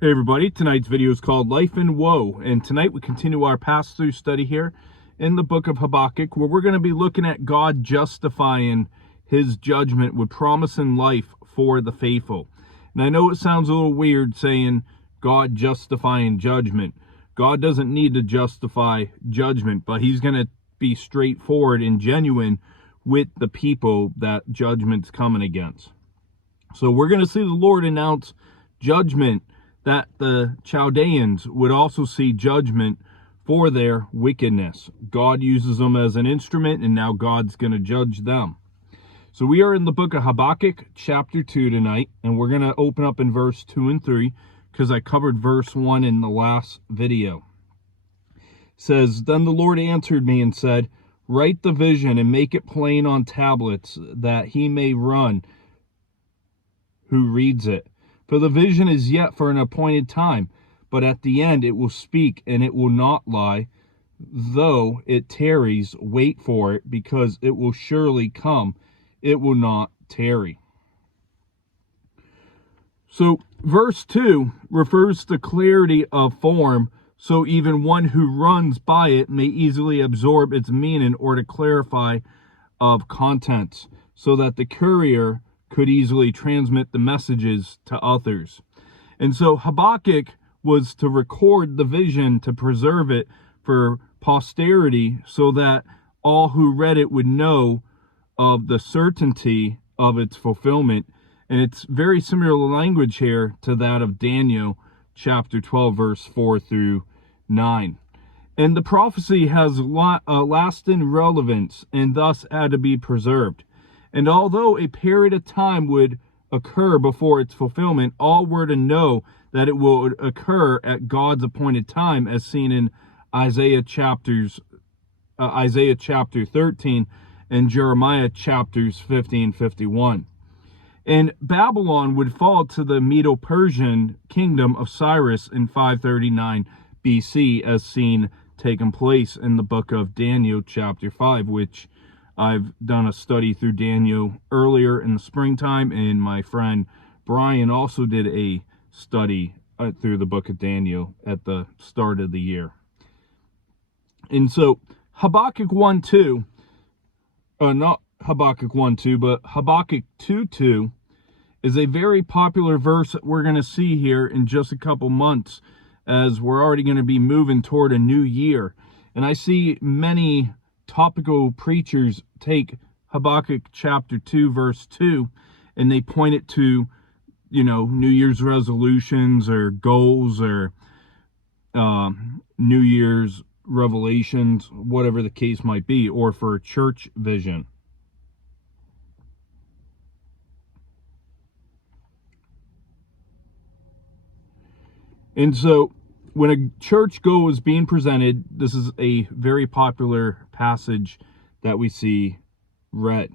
Hey everybody, tonight's video is called Life in Woe, and tonight we continue our pass-through study here in the book of Habakkuk, where we're going to be looking at God justifying his judgment with promise and life for the faithful. And I know it sounds a little weird saying God justifying judgment. God doesn't need to justify judgment, but he's going to be straightforward and genuine with the people that judgment's coming against. So we're going to see the Lord announce judgment, that the Chaldeans would also see judgment for their wickedness. God uses them as an instrument, and now God's going to judge them. So we are in the book of Habakkuk, chapter 2 tonight, and we're going to open up in verse 2 and 3, because I covered verse 1 in the last video. It says, "Then the Lord answered me and said, write the vision and make it plain on tablets, that he may run who reads it. For the vision is yet for an appointed time, but at the end it will speak, and it will not lie. Though it tarries, wait for it, because it will surely come. It will not tarry." So verse 2 refers to clarity of form, so even one who runs by it may easily absorb its meaning, or to clarify of contents, so that the courier could easily transmit the messages to others. And so Habakkuk was to record the vision, to preserve it for posterity, so that all who read it would know of the certainty of its fulfillment. And it's very similar language here to that of Daniel chapter 12, verse 4 through 9. And the prophecy has lasting relevance, and thus had to be preserved. And although a period of time would occur before its fulfillment, all were to know that it will occur at God's appointed time, as seen in Isaiah chapter 13 and Jeremiah chapters 50 and 51. And Babylon would fall to the Medo-Persian kingdom of Cyrus in 539 BC, as seen taking place in the book of Daniel chapter 5, which I've done a study through Daniel earlier in the springtime, and my friend Brian also did a study through the book of Daniel at the start of the year. And so Habakkuk 1:2, not Habakkuk 1:2, but Habakkuk 2:2 is a very popular verse that we're going to see here in just a couple months, as we're already going to be moving toward a new year. And I see many topical preachers take Habakkuk chapter 2 verse 2 and they point it to, New Year's resolutions or goals, or New Year's revelations, whatever the case might be, or for a church vision. And so when a church goal is being presented, this is a very popular passage that we see read.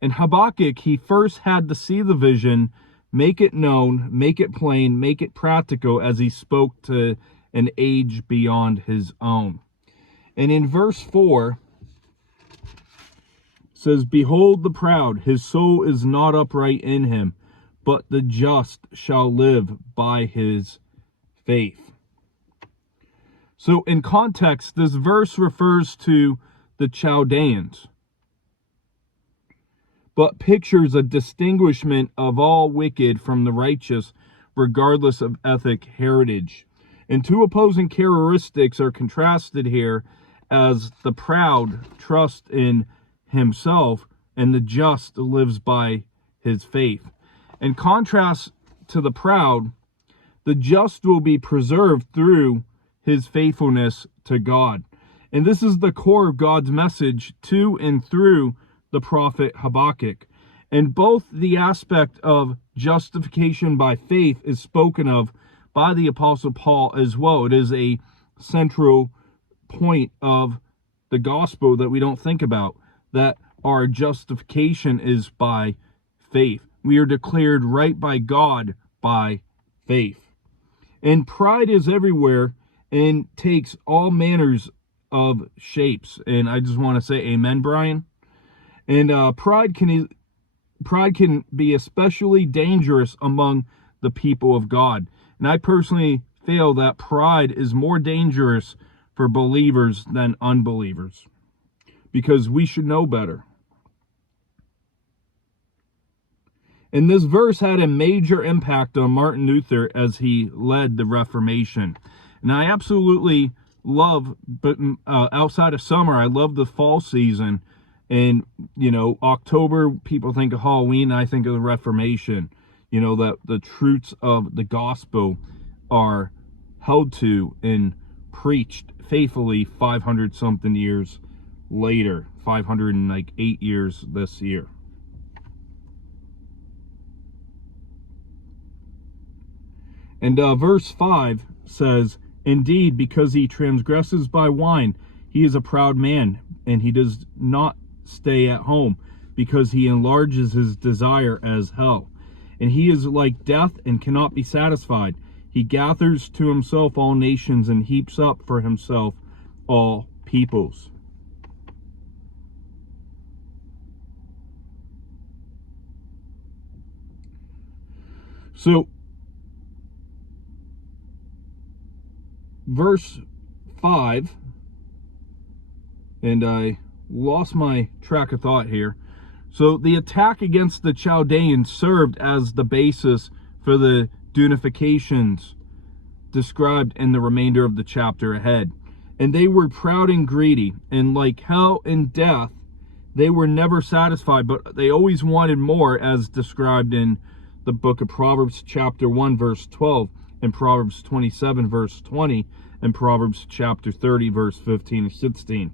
In Habakkuk, he first had to see the vision, make it known, make it plain, make it practical, as he spoke to an age beyond his own. And in verse 4, it says, "Behold the proud, his soul is not upright in him, but the just shall live by his faith." So in context, this verse refers to the Chaldeans, but pictures a distinguishment of all wicked from the righteous, regardless of ethnic heritage. And two opposing characteristics are contrasted here, as the proud trusts in himself, and the just lives by his faith. In contrast to the proud, the just will be preserved through his faithfulness to God. And this is the core of God's message to and through the prophet Habakkuk. And both the aspect of justification by faith is spoken of by the Apostle Paul as well. It is a central point of the gospel that we don't think about, that our justification is by faith. We are declared right by God by faith. And pride is everywhere and takes all manners of shapes. And I just want to say amen, Brian. And pride can be especially dangerous among the people of God. And I personally feel that pride is more dangerous for believers than unbelievers, because we should know better. And this verse had a major impact on Martin Luther as he led the Reformation. And I absolutely love, but outside of summer, I love the fall season. And, October, people think of Halloween, I think of the Reformation. That the truths of the gospel are held to and preached faithfully 500 something years later, 508 years this year. And verse 5 says, "Indeed, because he transgresses by wine, he is a proud man, and he does not stay at home, because he enlarges his desire as hell. And he is like death and cannot be satisfied. He gathers to himself all nations and heaps up for himself all peoples." So, verse 5, and I lost my track of thought here. So the attack against the Chaldeans served as the basis for the dunifications described in the remainder of the chapter ahead. And they were proud and greedy, and like hell and death, they were never satisfied, but they always wanted more, as described in the book of Proverbs chapter 1 verse 12, and Proverbs 27 verse 20, and Proverbs chapter 30 verse 15 and 16.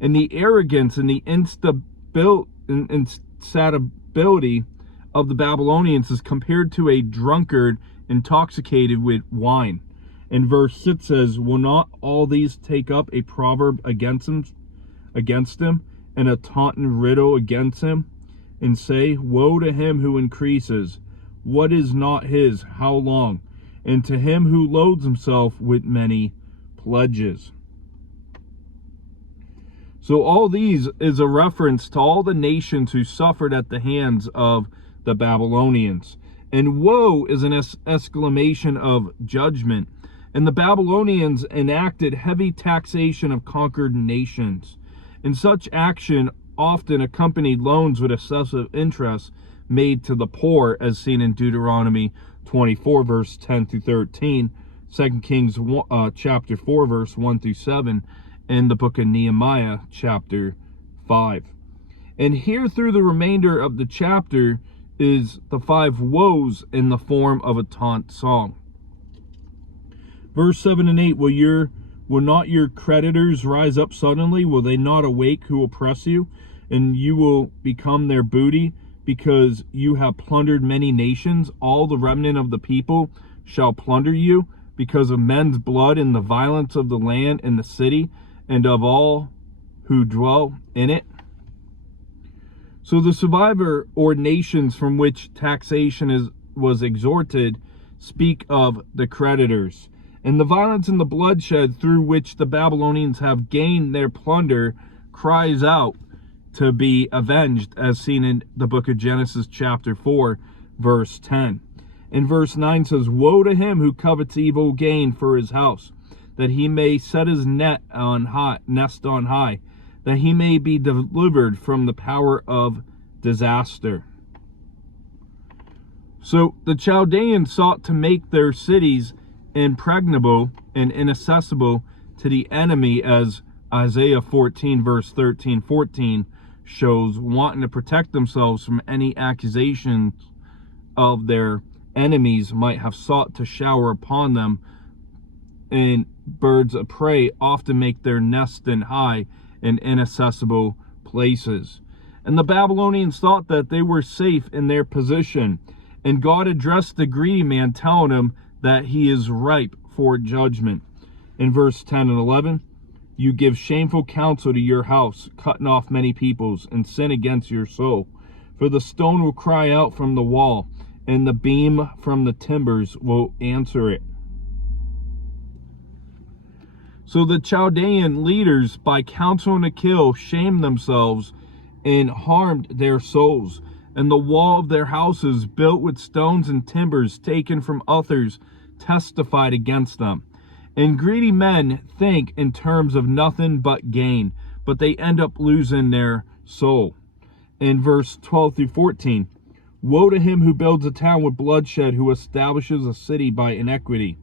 And the arrogance and the insatiability of the Babylonians is compared to a drunkard intoxicated with wine. And verse 6 says, "Will not all these take up a proverb against him, and a taunting riddle against him, and say, Woe to him who increases, what is not his, how long? And to him who loads himself with many pledges." So all these is a reference to all the nations who suffered at the hands of the Babylonians. And woe is an exclamation of judgment. And the Babylonians enacted heavy taxation of conquered nations. And such action often accompanied loans with excessive interest made to the poor, as seen in Deuteronomy 24 verse 10 through 13, 2 Kings chapter 4 verse 1 through 7, and the book of Nehemiah chapter 5. And here through the remainder of the chapter is the 5 woes in the form of a taunt song. Verse 7 and 8, will not your creditors rise up suddenly? Will they not awake who oppress you? And you will become their booty, because you have plundered many nations. All the remnant of the people shall plunder you, because of men's blood and the violence of the land and the city, and of all who dwell in it. So the survivor or nations from which taxation was extorted speak of the creditors. And the violence and the bloodshed through which the Babylonians have gained their plunder cries out to be avenged, as seen in the book of Genesis chapter 4 verse 10. And verse 9 says, "Woe to him who covets evil gain for his house, that he may set his nest on high, that he may be delivered from the power of disaster." So the Chaldeans sought to make their cities impregnable and inaccessible to the enemy, as Isaiah 14 verse 13-14 shows, wanting to protect themselves from any accusations of their enemies might have sought to shower upon them. And birds of prey often make their nest in high and inaccessible places. And the Babylonians thought that they were safe in their position, and God addressed the greedy man, telling him that he is ripe for judgment. In verse 10 and 11, "You give shameful counsel to your house, cutting off many peoples, and sin against your soul. For the stone will cry out from the wall, and the beam from the timbers will answer it." So the Chaldean leaders, by counseling to kill, shamed themselves and harmed their souls. And the wall of their houses, built with stones and timbers taken from others, testified against them. And greedy men think in terms of nothing but gain, but they end up losing their soul. In verse 12 through 14, woe to him who builds a town with bloodshed, who establishes a city by iniquity.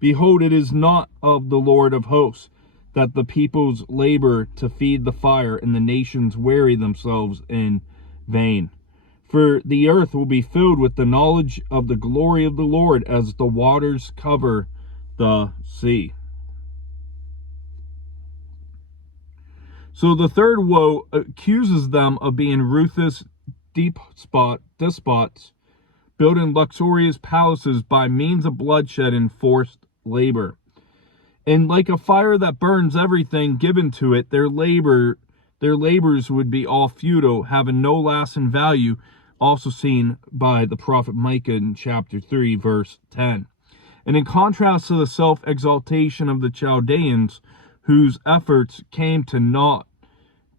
Behold, it is not of the Lord of hosts that the peoples labor to feed the fire, and the nations weary themselves in vain. For the earth will be filled with the knowledge of the glory of the Lord as the waters cover the sea. So the third woe accuses them of being ruthless despots, building luxurious palaces by means of bloodshed and forced labor. And like a fire that burns everything given to it, their labors would be all futile, having no lasting value, also seen by the prophet Micah in chapter 3, verse 10. And in contrast to the self-exaltation of the Chaldeans, whose efforts came to naught,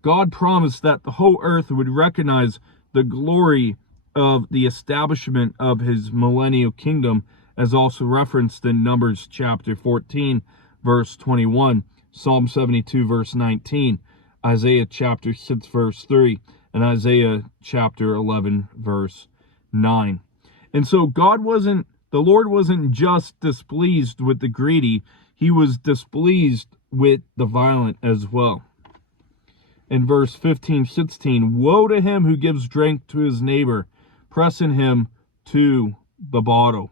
God promised that the whole earth would recognize the glory of the establishment of his millennial kingdom, as also referenced in Numbers chapter 14, verse 21, Psalm 72, verse 19, Isaiah chapter 6, verse 3, and Isaiah chapter 11, verse 9. And so the Lord wasn't just displeased with the greedy, he was displeased with the violent as well. In verse 15, 16, woe to him who gives drink to his neighbor, pressing him to the bottle,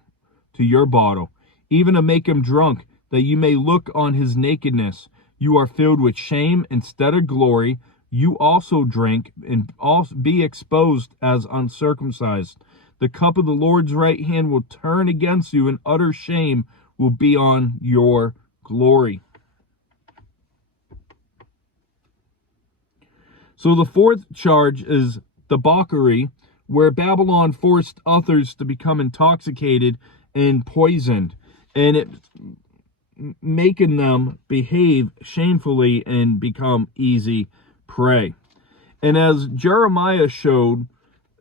to your bottle, even to make him drunk, that you may look on his nakedness. You are filled with shame instead of glory. You also drink and also be exposed as uncircumcised. The cup of the Lord's right hand will turn against you, and utter shame will be on your glory. So the fourth charge is debauchery, where Babylon forced others to become intoxicated and poisoned, and it making them behave shamefully and become easy prey. And as Jeremiah showed,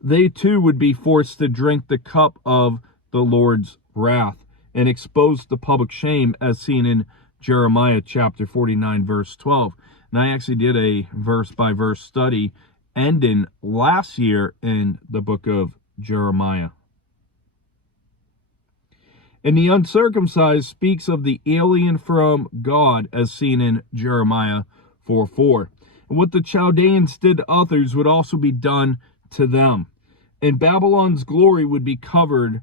they too would be forced to drink the cup of the Lord's wrath and exposed to public shame, as seen in Jeremiah chapter 49, verse 12. And I actually did a verse-by-verse study ending last year in the book of Jeremiah. And the uncircumcised speaks of the alien from God, as seen in Jeremiah 4:4. And what the Chaldeans did to others would also be done to them. And Babylon's glory would be covered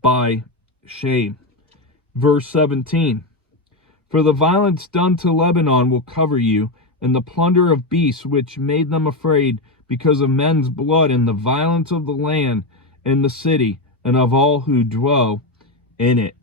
by shame. Verse 17. For the violence done to Lebanon will cover you, and the plunder of beasts which made them afraid because of men's blood, and the violence of the land and the city, and of all who dwell in it.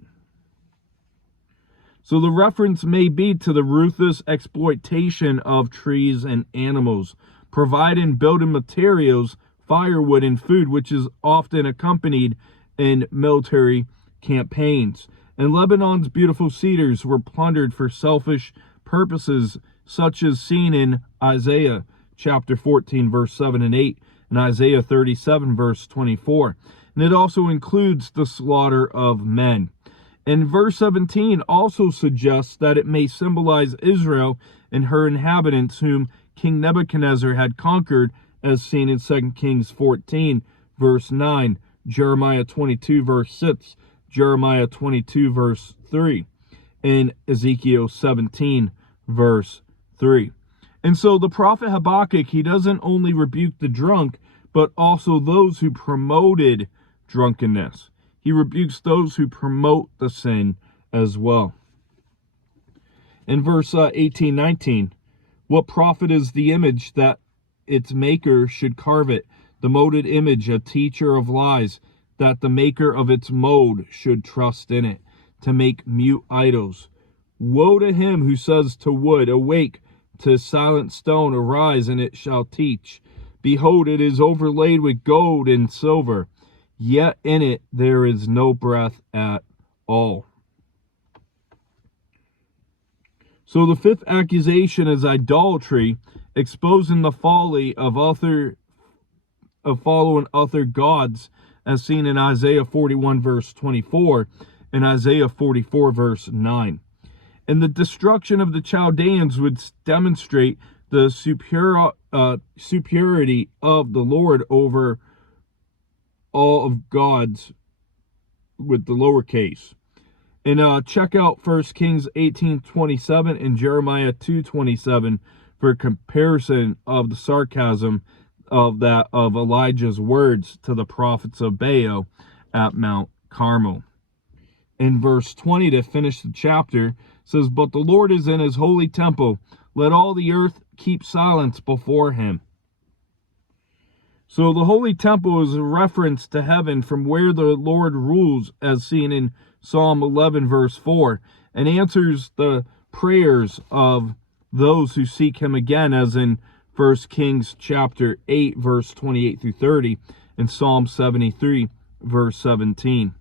So the reference may be to the ruthless exploitation of trees and animals, providing building materials, firewood, and food, which is often accompanied in military campaigns. And Lebanon's beautiful cedars were plundered for selfish purposes, such as seen in Isaiah chapter 14, verse 7 and 8, and Isaiah 37, verse 24. And it also includes the slaughter of men. And verse 17 also suggests that it may symbolize Israel and her inhabitants, whom King Nebuchadnezzar had conquered, as seen in 2 Kings 14, verse 9, Jeremiah 22, verse 6, Jeremiah 22, verse 3, and Ezekiel 17, verse 3. And so the prophet Habakkuk, he doesn't only rebuke the drunk, but also those who promoted drunkenness. He rebukes those who promote the sin as well. In verse 18, 19, what profit is the image that its maker should carve it, the molded image, a teacher of lies, that the maker of its mold should trust in it, to make mute idols. Woe to him who says to wood, awake, to silent stone, arise, and it shall teach. Behold, it is overlaid with gold and silver, yet in it there is no breath at all. So the fifth accusation is idolatry, exposing the folly of following other gods, as seen in Isaiah 41, verse 24, in Isaiah 44 verse 9. And the destruction of the Chaldeans would demonstrate the superiority of the Lord over all of God's, with the lowercase. And check out 1 Kings 18:27 and Jeremiah 2:27 for a comparison of the sarcasm of Elijah's words to the prophets of Baal at Mount Carmel. In verse 20, to finish the chapter, says, "But the Lord is in his holy temple. Let all the earth keep silence before him." So the holy temple is a reference to heaven from where the Lord rules, as seen in Psalm 11 verse 4, and answers the prayers of those who seek him again, as in 1 Kings chapter 8 verse 28 through 30 and Psalm 73 verse 17.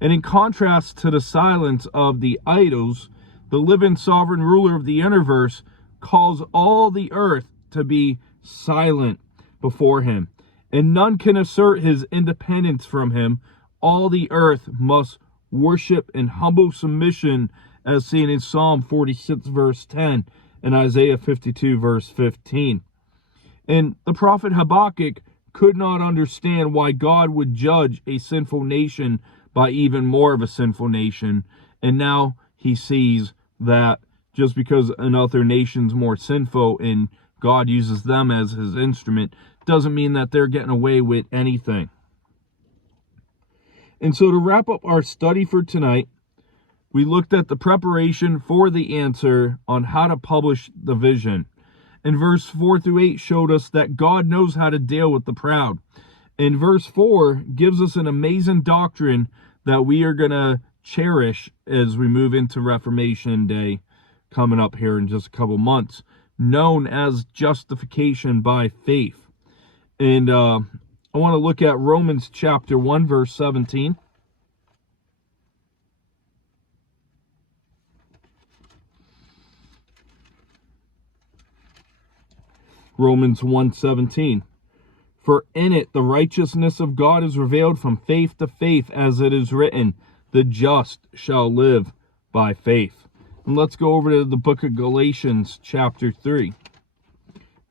And in contrast to the silence of the idols, the living sovereign ruler of the universe calls all the earth to be silent before him, and none can assert his independence from him. All the earth must worship in humble submission, as seen in Psalm 46 verse 10 and Isaiah 52 verse 15. And the prophet Habakkuk could not understand why God would judge a sinful nation by even more of a sinful nation. And now he sees that just because another nation's more sinful and God uses them as his instrument, doesn't mean that they're getting away with anything. And so to wrap up our study for tonight, we looked at the preparation for the answer on how to publish the vision. And verse 4 through 8 showed us that God knows how to deal with the proud. And verse 4 gives us an amazing doctrine that we are going to cherish as we move into Reformation Day coming up here in just a couple months, known as justification by faith. And I want to look at Romans chapter 1 verse 17. Romans 1:17. "For in it the righteousness of God is revealed from faith to faith, as it is written, the just shall live by faith." And let's go over to the book of Galatians chapter 3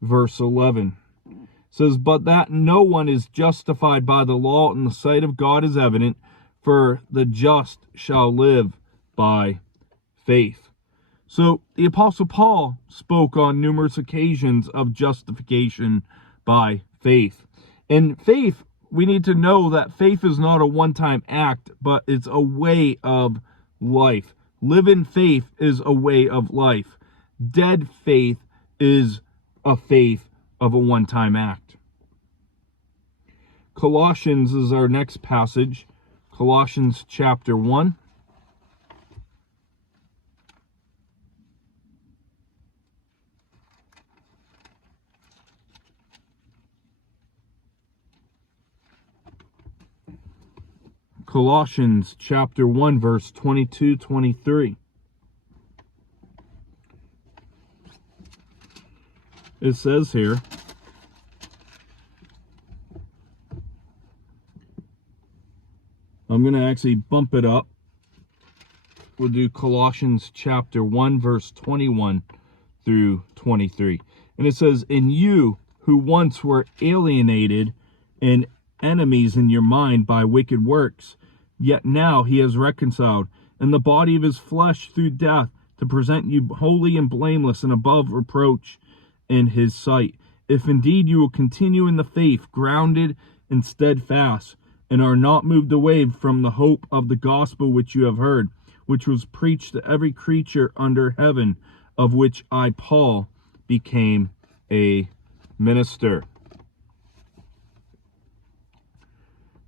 verse 11. It says, "But that no one is justified by the law in the sight of God is evident, for the just shall live by faith." So the Apostle Paul spoke on numerous occasions of justification by faith. And faith, we need to know that faith is not a one-time act, but it's a way of life. Living faith is a way of life. Dead faith is a faith of a one-time act. Colossians is our next passage. Colossians chapter 1. Colossians chapter 1 verse 22-23. It says here, I'm going to actually bump it up. We'll do Colossians chapter 1 verse 21 through 23. And it says, "And you who once were alienated and enemies in your mind by wicked works, yet now he has reconciled in the body of his flesh through death, to present you holy and blameless and above reproach in his sight. If indeed you will continue in the faith, grounded and steadfast, and are not moved away from the hope of the gospel which you have heard, which was preached to every creature under heaven, of which I, Paul, became a minister."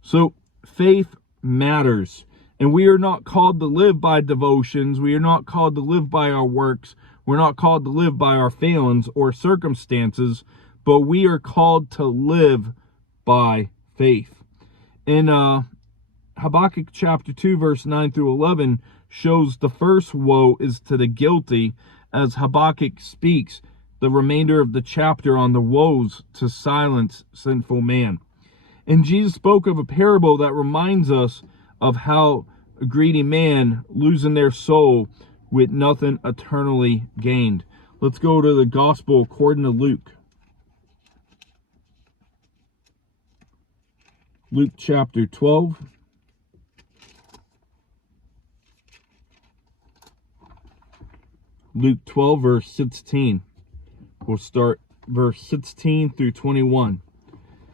So faith matters, and we are not called to live by devotions. We are not called to live by our works. We're not called to live by our failings or circumstances, but we are called to live by faith. In Habakkuk chapter 2 verse 9 through 11 shows the first woe is to the guilty, as Habakkuk speaks the remainder of the chapter on the woes to silence sinful man. And Jesus spoke of a parable that reminds us of how a greedy man losing their soul with nothing eternally gained. Let's go to the gospel according to Luke. Luke chapter 12. Luke 12, verse 16. We'll start verse 16 through 21.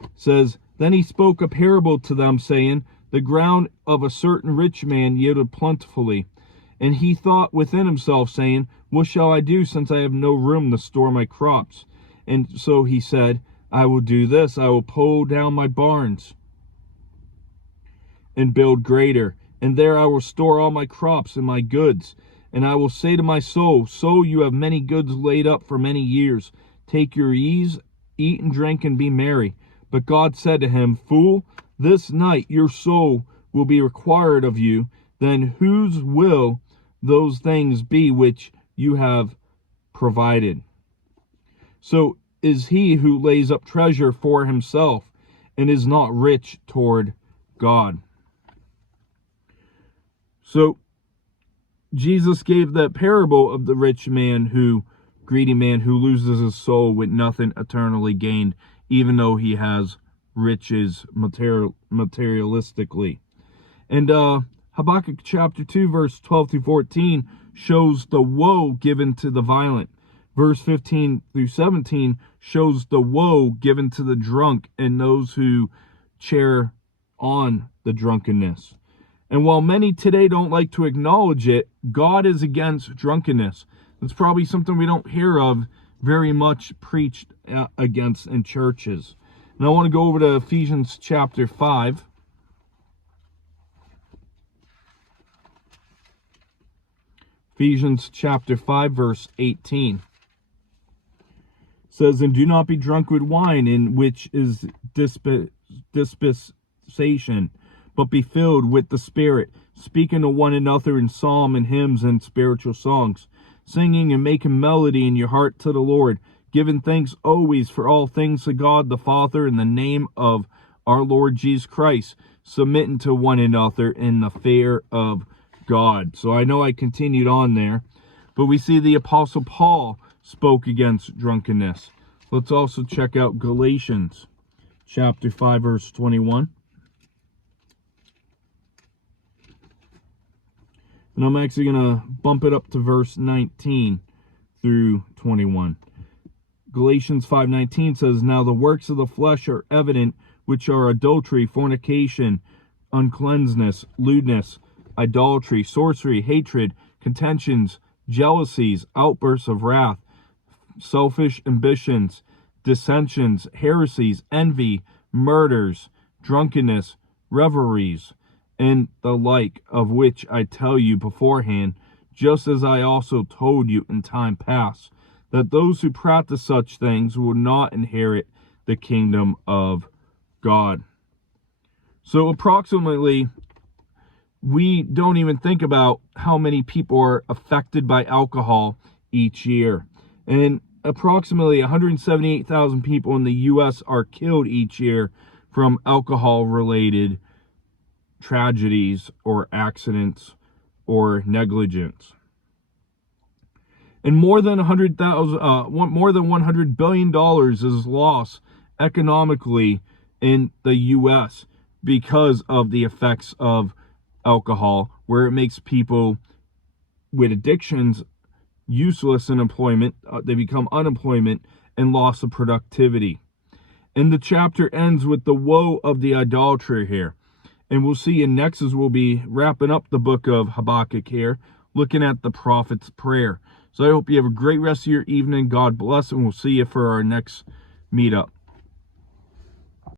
It says, Then he spoke a parable to them, saying, The ground of a certain rich man yielded plentifully. And he thought within himself, saying, What shall I do, since I have no room to store my crops? And so he said, I will do this, I will pull down my barns and build greater, and there I will store all my crops and my goods. And I will say to my soul, Soul, you have many goods laid up for many years. Take your ease, eat and drink, and be merry. But God said to him, Fool, this night your soul will be required of you. Then whose will those things be which you have provided? So is he who lays up treasure for himself and is not rich toward God. So Jesus gave that parable of the greedy man who loses his soul with nothing eternally gained, even though he has riches materialistically. And Habakkuk chapter 2, verse 12 through 14 shows the woe given to the violent. Verse 15 through 17 shows the woe given to the drunk and those who cheer on the drunkenness. And while many today don't like to acknowledge it, God is against drunkenness. It's probably something we don't hear of very much preached against in churches. And I want to go over to Ephesians chapter 5. Ephesians chapter 5, verse 18. It says, And do not be drunk with wine, in which is dispensation, but be filled with the Spirit, speaking to one another in psalm and hymns and spiritual songs, singing and making melody in your heart to the Lord, giving thanks always for all things to God the Father in the name of our Lord Jesus Christ, submitting to one another in the fear of God. So I know I continued on there, but we see the Apostle Paul spoke against drunkenness. Let's also check out Galatians chapter 5, verse 21. And I'm actually going to bump it up to verse 19 through 21. Galatians 5:19 says, Now the works of the flesh are evident, which are adultery, fornication, uncleanness, lewdness, idolatry, sorcery, hatred, contentions, jealousies, outbursts of wrath, selfish ambitions, dissensions, heresies, envy, murders, drunkenness, revelries, and the like, of which I tell you beforehand, just as I also told you in time past, that those who practice such things will not inherit the kingdom of God. So approximately, we don't even think about how many people are affected by alcohol each year. And approximately 178,000 people in the U.S. are killed each year from alcohol-related tragedies or accidents or negligence. And more than $100 billion is lost economically in the U.S. because of the effects of alcohol, where it makes people with addictions useless in employment. They become unemployment and loss of productivity. And the chapter ends with the woe of the idolater here. And we'll see in next as we'll be wrapping up the book of Habakkuk here, looking at the prophet's prayer. So I hope you have a great rest of your evening. God bless, and we'll see you for our next meetup.